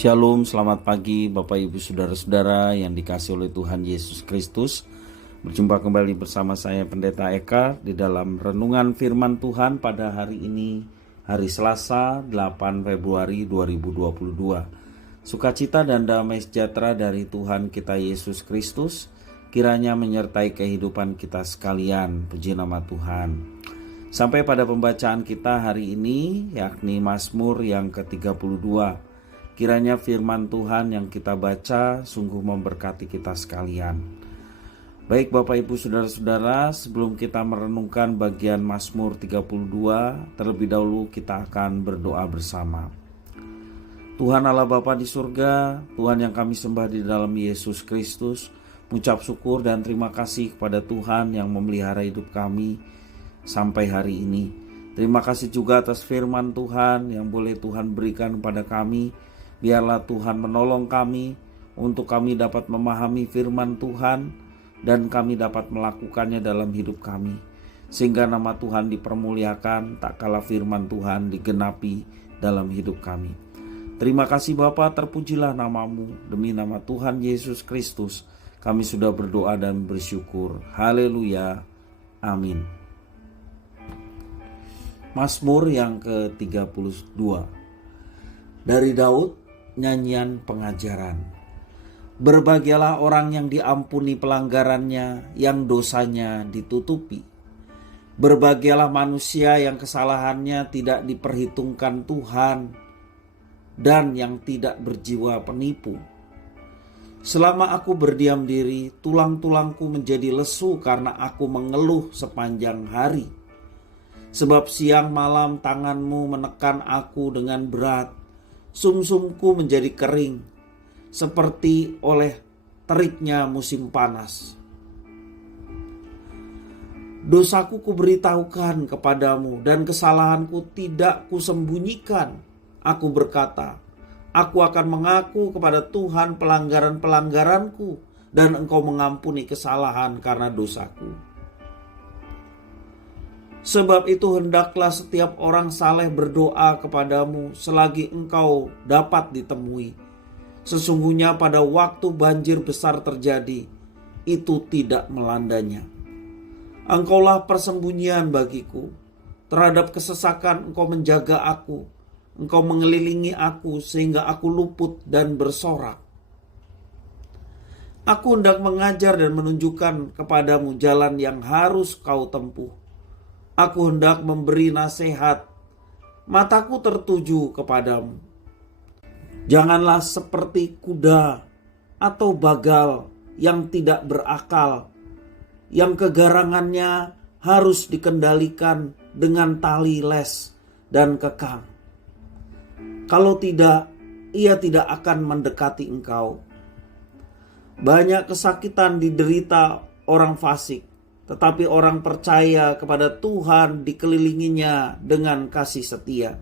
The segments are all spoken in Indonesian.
Shalom, selamat pagi Bapak Ibu Saudara-saudara yang dikasihi oleh Tuhan Yesus Kristus. Berjumpa kembali bersama saya Pendeta Eka di dalam renungan firman Tuhan pada hari ini, hari Selasa 8 Februari 2022. Sukacita dan damai sejahtera dari Tuhan kita Yesus Kristus kiranya menyertai kehidupan kita sekalian. Puji nama Tuhan. Sampai pada pembacaan kita hari ini, yakni Mazmur yang ke-32. Kiranya firman Tuhan yang kita baca sungguh memberkati kita sekalian. Baik Bapak Ibu Saudara-saudara, sebelum kita merenungkan bagian Mazmur 32, terlebih dahulu kita akan berdoa bersama. Tuhan Allah Bapa di surga, Tuhan yang kami sembah di dalam Yesus Kristus, mengucap syukur dan terima kasih kepada Tuhan yang memelihara hidup kami sampai hari ini. Terima kasih juga atas firman Tuhan yang boleh Tuhan berikan kepada kami. Biarlah Tuhan menolong kami untuk kami dapat memahami firman Tuhan dan kami dapat melakukannya dalam hidup kami. Sehingga nama Tuhan dipermuliakan tak kalah firman Tuhan digenapi dalam hidup kami. Terima kasih Bapa, terpujilah namamu. Demi nama Tuhan Yesus Kristus kami sudah berdoa dan bersyukur. Haleluya. Amin. Mazmur yang ke-32 dari Daud, nyanyian pengajaran. Berbahagialah orang yang diampuni pelanggarannya, yang dosanya ditutupi. Berbahagialah manusia yang kesalahannya tidak diperhitungkan Tuhan, dan yang tidak berjiwa penipu. Selama aku berdiam diri, tulang-tulangku menjadi lesu karena aku mengeluh sepanjang hari. Sebab siang malam tanganmu menekan aku dengan berat. Sumsumku menjadi kering seperti oleh teriknya musim panas. Dosaku kuberitahukan kepadamu dan kesalahanku tidak kusembunyikan. Aku berkata, aku akan mengaku kepada Tuhan pelanggaran-pelanggaranku dan Engkau mengampuni kesalahan karena dosaku. Sebab itu hendaklah setiap orang saleh berdoa kepadamu selagi engkau dapat ditemui. Sesungguhnya pada waktu banjir besar terjadi, itu tidak melandanya. Engkaulah persembunyian bagiku. Terhadap kesesakan engkau menjaga aku. Engkau mengelilingi aku sehingga aku luput dan bersorak. Aku hendak mengajar dan menunjukkan kepadamu jalan yang harus kau tempuh. Aku hendak memberi nasihat, mataku tertuju kepadamu. Janganlah seperti kuda atau bagal yang tidak berakal, yang kegarangannya harus dikendalikan dengan tali les dan kekang. Kalau tidak, ia tidak akan mendekati engkau. Banyak kesakitan diderita orang fasik, tetapi orang percaya kepada Tuhan dikelilinginya dengan kasih setia.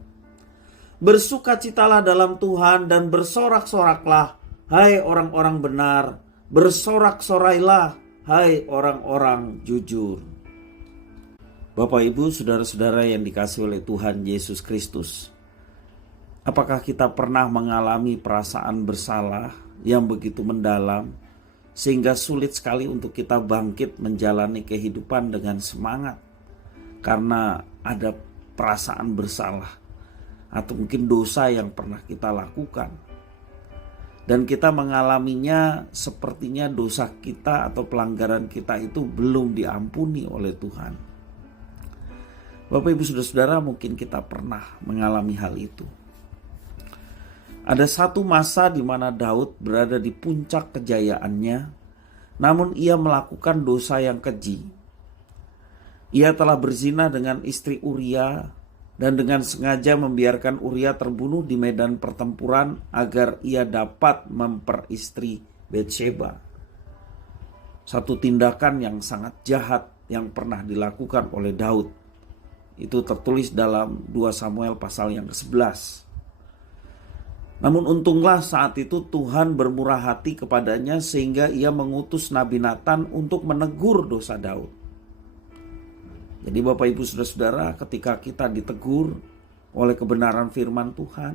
Bersukacitalah dalam Tuhan dan bersorak-soraklah, hai orang-orang benar. Bersorak-sorailah, hai orang-orang jujur. Bapak Ibu, saudara-saudara yang dikasihi oleh Tuhan Yesus Kristus. Apakah kita pernah mengalami perasaan bersalah yang begitu mendalam, sehingga sulit sekali untuk kita bangkit menjalani kehidupan dengan semangat karena ada perasaan bersalah atau mungkin dosa yang pernah kita lakukan, dan kita mengalaminya sepertinya dosa kita atau pelanggaran kita itu belum diampuni oleh Tuhan. Bapak Ibu Saudara-saudara, mungkin kita pernah mengalami hal itu. Ada satu masa di mana Daud berada di puncak kejayaannya, namun ia melakukan dosa yang keji. Ia telah berzina dengan istri Uria dan dengan sengaja membiarkan Uria terbunuh di medan pertempuran agar ia dapat memperistri Batsheba. Satu tindakan yang sangat jahat yang pernah dilakukan oleh Daud. Itu tertulis dalam 2 Samuel pasal yang ke-11. Namun untunglah saat itu Tuhan bermurah hati kepadanya sehingga ia mengutus Nabi Nathan untuk menegur dosa Daud. Jadi Bapak Ibu Saudara-saudara, ketika kita ditegur oleh kebenaran firman Tuhan,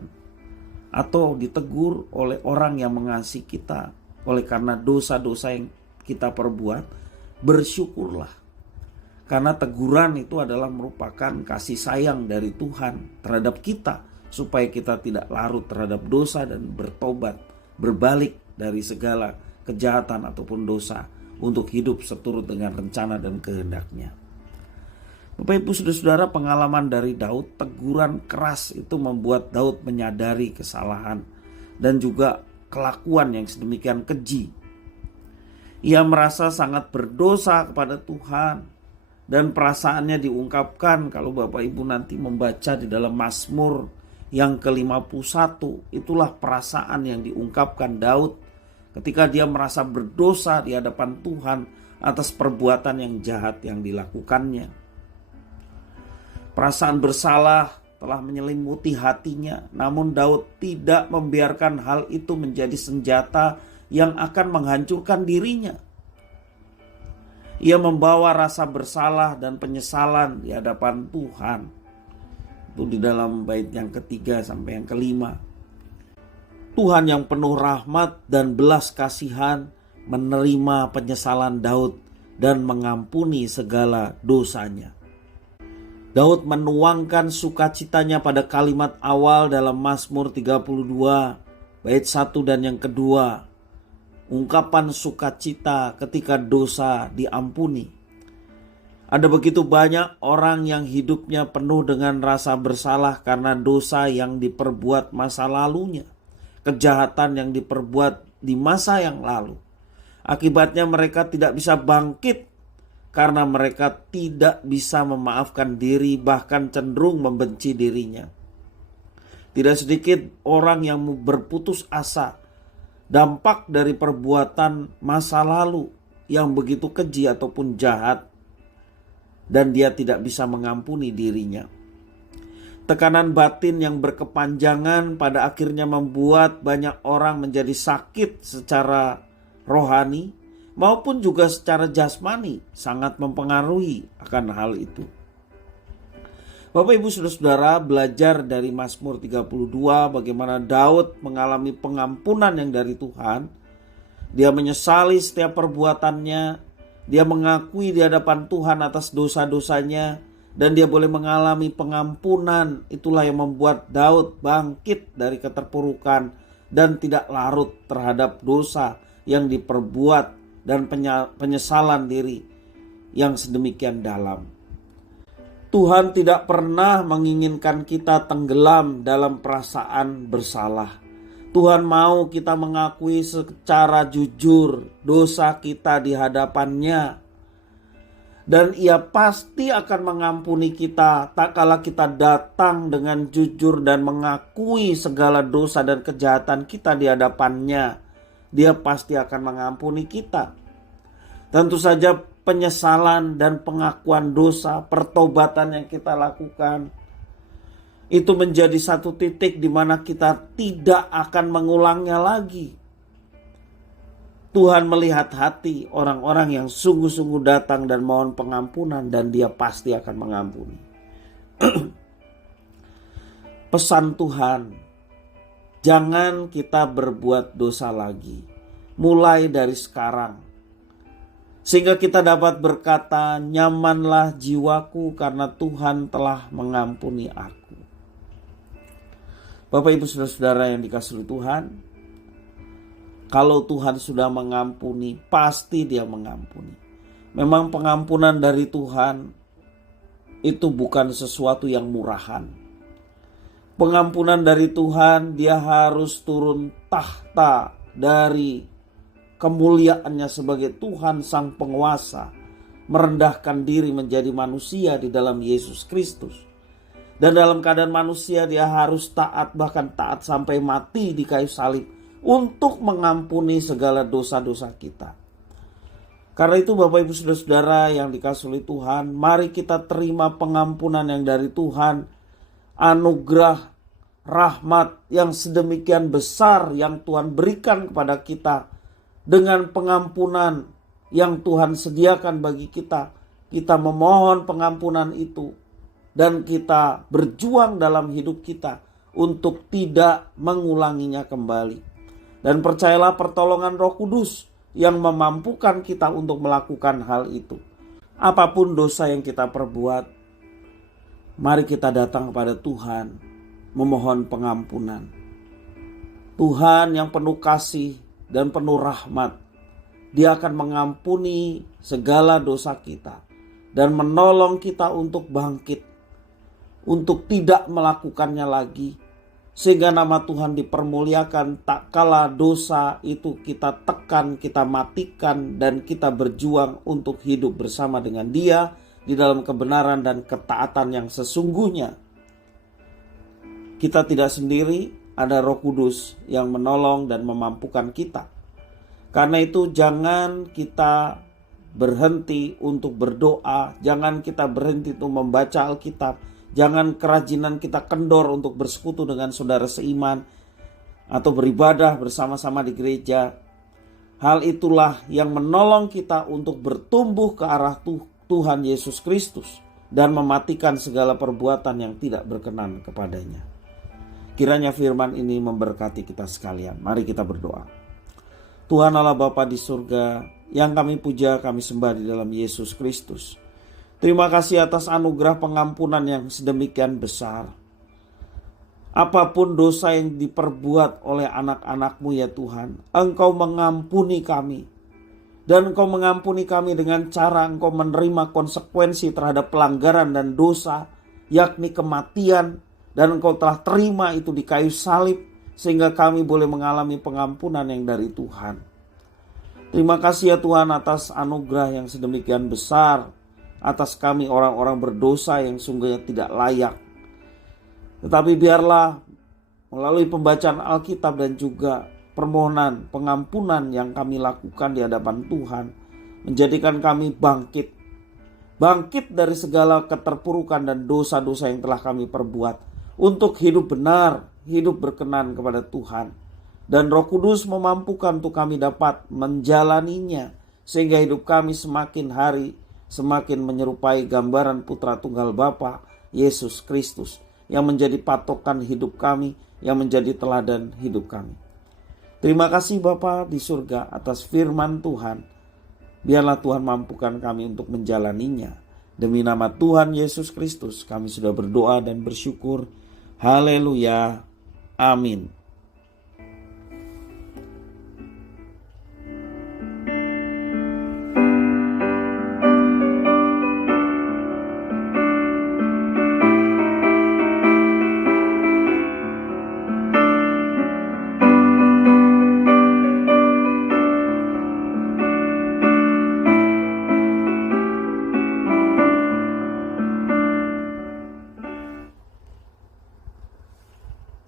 atau ditegur oleh orang yang mengasihi kita oleh karena dosa-dosa yang kita perbuat, bersyukurlah. Karena teguran itu adalah merupakan kasih sayang dari Tuhan terhadap kita, supaya kita tidak larut terhadap dosa dan bertobat, berbalik dari segala kejahatan ataupun dosa untuk hidup seturut dengan rencana dan kehendak-Nya. Bapak Ibu Saudara-saudara, pengalaman dari Daud, teguran keras itu membuat Daud menyadari kesalahan dan juga kelakuan yang sedemikian keji. Ia merasa sangat berdosa kepada Tuhan dan perasaannya diungkapkan kalau Bapak Ibu nanti membaca di dalam Mazmur yang ke-51. Itulah perasaan yang diungkapkan Daud ketika dia merasa berdosa di hadapan Tuhan atas perbuatan yang jahat yang dilakukannya. Perasaan bersalah telah menyelimuti hatinya, namun Daud tidak membiarkan hal itu menjadi senjata yang akan menghancurkan dirinya. Ia membawa rasa bersalah dan penyesalan di hadapan Tuhan. Itu di dalam bait yang ketiga sampai yang kelima. Tuhan yang penuh rahmat dan belas kasihan menerima penyesalan Daud dan mengampuni segala dosanya. Daud menuangkan sukacitanya pada kalimat awal dalam Mazmur 32 bait 1 dan yang kedua. Ungkapan sukacita ketika dosa diampuni. Ada begitu banyak orang yang hidupnya penuh dengan rasa bersalah karena dosa yang diperbuat masa lalunya, kejahatan yang diperbuat di masa yang lalu. Akibatnya mereka tidak bisa bangkit karena mereka tidak bisa memaafkan diri, bahkan cenderung membenci dirinya. Tidak sedikit orang yang berputus asa dampak dari perbuatan masa lalu yang begitu keji ataupun jahat, dan dia tidak bisa mengampuni dirinya. Tekanan batin yang berkepanjangan pada akhirnya membuat banyak orang menjadi sakit secara rohani maupun juga secara jasmani, sangat mempengaruhi akan hal itu. Bapak Ibu Saudara-saudara, belajar dari Mazmur 32 bagaimana Daud mengalami pengampunan yang dari Tuhan. Dia menyesali setiap perbuatannya, dia mengakui di hadapan Tuhan atas dosa-dosanya, dan dia boleh mengalami pengampunan. Itulah yang membuat Daud bangkit dari keterpurukan dan tidak larut terhadap dosa yang diperbuat dan penyesalan diri yang sedemikian dalam. Tuhan tidak pernah menginginkan kita tenggelam dalam perasaan bersalah. Tuhan mau kita mengakui secara jujur dosa kita di hadapan-Nya. Dan Ia pasti akan mengampuni kita tak kala kita datang dengan jujur dan mengakui segala dosa dan kejahatan kita di hadapan-Nya. Dia pasti akan mengampuni kita. Tentu saja penyesalan dan pengakuan dosa, pertobatan yang kita lakukan, itu menjadi satu titik di mana kita tidak akan mengulangnya lagi. Tuhan melihat hati orang-orang yang sungguh-sungguh datang dan mohon pengampunan, dan Dia pasti akan mengampuni. Pesan Tuhan, jangan kita berbuat dosa lagi, mulai dari sekarang. Sehingga kita dapat berkata, nyamanlah jiwaku karena Tuhan telah mengampuni aku. Bapak Ibu Saudara-saudara yang dikasihi Tuhan, kalau Tuhan sudah mengampuni, pasti Dia mengampuni. Memang pengampunan dari Tuhan itu bukan sesuatu yang murahan. Pengampunan dari Tuhan, Dia harus turun tahta dari kemuliaannya sebagai Tuhan Sang Penguasa, merendahkan diri menjadi manusia di dalam Yesus Kristus. Dan dalam keadaan manusia Dia harus taat, bahkan taat sampai mati di kayu salib untuk mengampuni segala dosa-dosa kita. Karena itu Bapak Ibu Saudara-saudara yang dikasihi oleh Tuhan, mari kita terima pengampunan yang dari Tuhan, anugerah rahmat yang sedemikian besar yang Tuhan berikan kepada kita. Dengan pengampunan yang Tuhan sediakan bagi kita, kita memohon pengampunan itu dan kita berjuang dalam hidup kita untuk tidak mengulanginya kembali. Dan percayalah pertolongan Roh Kudus yang memampukan kita untuk melakukan hal itu. Apapun dosa yang kita perbuat, mari kita datang kepada Tuhan memohon pengampunan. Tuhan yang penuh kasih dan penuh rahmat, Dia akan mengampuni segala dosa kita dan menolong kita untuk bangkit, untuk tidak melakukannya lagi, sehingga nama Tuhan dipermuliakan tak kala dosa itu kita tekan, kita matikan, dan kita berjuang untuk hidup bersama dengan Dia di dalam kebenaran dan ketaatan yang sesungguhnya. Kita tidak sendiri, ada Roh Kudus yang menolong dan memampukan kita. Karena itu jangan kita berhenti untuk berdoa, jangan kita berhenti untuk membaca Alkitab, jangan kerajinan kita kendor untuk bersekutu dengan saudara seiman atau beribadah bersama-sama di gereja. Hal itulah yang menolong kita untuk bertumbuh ke arah Tuhan Yesus Kristus dan mematikan segala perbuatan yang tidak berkenan kepadanya. Kiranya firman ini memberkati kita sekalian. Mari kita berdoa. Tuhan Allah Bapa di surga, yang kami puja, kami sembah di dalam Yesus Kristus. Terima kasih atas anugerah pengampunan yang sedemikian besar. Apapun dosa yang diperbuat oleh anak-anak-Mu ya Tuhan, Engkau mengampuni kami. Dan Engkau mengampuni kami dengan cara Engkau menerima konsekuensi terhadap pelanggaran dan dosa, yakni kematian. Dan Engkau telah terima itu di kayu salib, sehingga kami boleh mengalami pengampunan yang dari Tuhan. Terima kasih ya Tuhan atas anugerah yang sedemikian besar, atas kami orang-orang berdosa yang sungguhnya tidak layak. Tetapi biarlah melalui pembacaan Alkitab dan juga permohonan pengampunan yang kami lakukan di hadapan Tuhan, menjadikan kami bangkit dari segala keterpurukan dan dosa-dosa yang telah kami perbuat, untuk hidup benar, hidup berkenan kepada Tuhan. Dan Roh Kudus memampukan untuk kami dapat menjalaninya, sehingga hidup kami semakin hari semakin menyerupai gambaran Putra Tunggal Bapa Yesus Kristus, yang menjadi patokan hidup kami, yang menjadi teladan hidup kami. Terima kasih Bapa di surga atas firman Tuhan. Biarlah Tuhan mampukan kami untuk menjalaninya. Demi nama Tuhan Yesus Kristus kami sudah berdoa dan bersyukur. Haleluya. Amin.